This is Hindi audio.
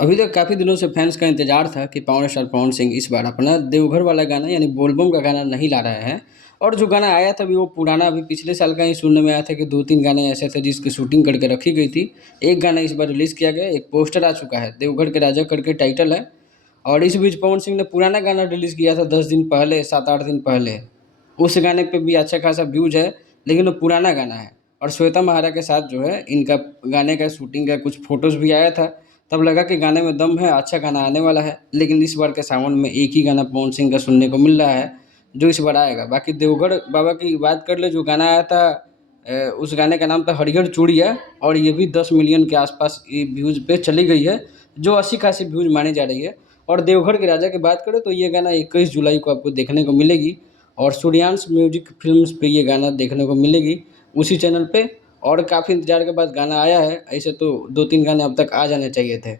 अभी तक काफ़ी दिनों से फैंस का इंतज़ार था कि पावर स्टार पवन सिंह इस बार अपना देवघर वाला गाना यानी बोलबम का गाना नहीं ला रहे हैं। और जो गाना आया था अभी वो पुराना अभी पिछले साल का ही सुनने में आया था कि 2-3 गाने ऐसे थे जिसकी शूटिंग करके रखी गई थी। एक गाना इस बार रिलीज़ किया गया, एक पोस्टर आ चुका है, देवघर के राजा करके टाइटल है। और इस बीच पवन सिंह ने पुराना गाना रिलीज़ किया था 10 दिन पहले, 7-8 दिन पहले। उस गाने पे भी अच्छा खासा व्यूज़ है, लेकिन वो पुराना गाना है। और श्वेता महारा के साथ जो है इनका गाने का शूटिंग का कुछ फ़ोटोज़ भी आया था, तब लगा कि गाने में दम है, अच्छा गाना आने वाला है। लेकिन इस बार के सावन में एक ही गाना पवन सिंह का सुनने को मिल रहा है, जो इस बार आएगा। बाकी देवगढ़ बाबा की बात कर ले, जो गाना आया था उस गाने का नाम था हरिहर चूड़िया, और ये भी 10 मिलियन के आसपास ये व्यूज़ पे चली गई है, जो अच्छी खासी व्यूज़ मानी जा रही है। और देवघर के राजा की बात करें तो ये गाना 21 जुलाई को आपको देखने को मिलेगी, और सूर्यांश म्यूजिक फिल्म्स पे ये गाना देखने को मिलेगी, उसी चैनल पे। और काफ़ी इंतज़ार के बाद गाना आया है, ऐसे तो 2-3 गाने अब तक आ जाने चाहिए थे।